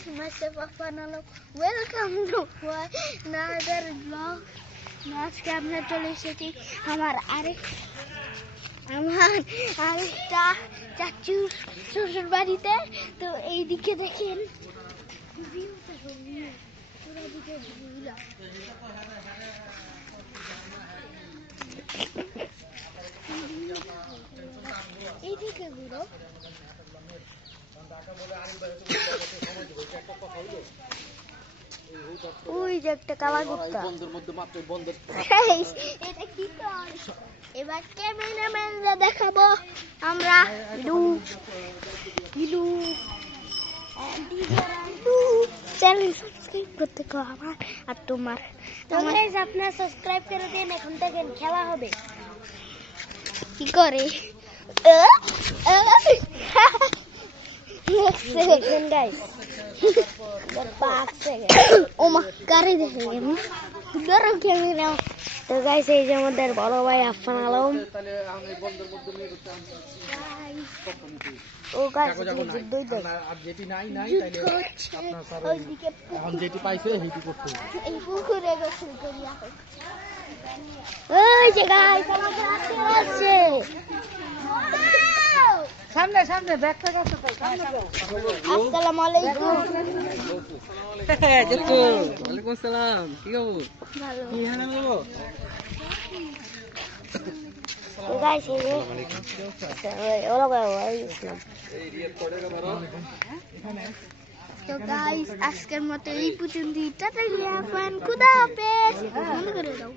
guys, myself Afanalo. Welcome to my another vlog. আজকে আমরা চলে এসেছি আমার আরেকটা চাচুর শ্বশুর বাড়িতে। তো এইদিকে দেখেন এইদিকে ঘুরো। ওই যে একটা কালা কুত্তা। এটা কি কর? এবার ক্যামেরাম্যানরা দেখাবো আমরা চ্যানেল সাবস্ক্রাইব করতে কো আমার আর তোমার। তো গাইস আপনারা সাবস্ক্রাইব করে দেন, এখন থেকে খেলা হবে। কি করে দেখেন গাইস, ওমা গাড়ি দেখে ধরো ক্যামেরা। তো গাইস এই যে আমাদের বড় ভাই আফান আলম। ও গাইস দুই দেখ আর যেটি নাই তাইলে আপনার স্যার এখন যেটি পাইছে হেটি করতে এই পুকুরে গোসল করি এখন। ওই যে গাইস আমাদের আছে সামনে সামনে ব্যাকটা করতে পাই সামনে যাও। আসসালামু আলাইকুম। ওয়ালাইকুম আসসালাম। কি খবর? ভালো। কি হলো? তো গাইস এই যে ওরা ভাই ইসলাম। তো গাইস আজকের মতো এই পর্যন্তই। টাটা, খুদা হাফেজ। বন্ধ করে দাও।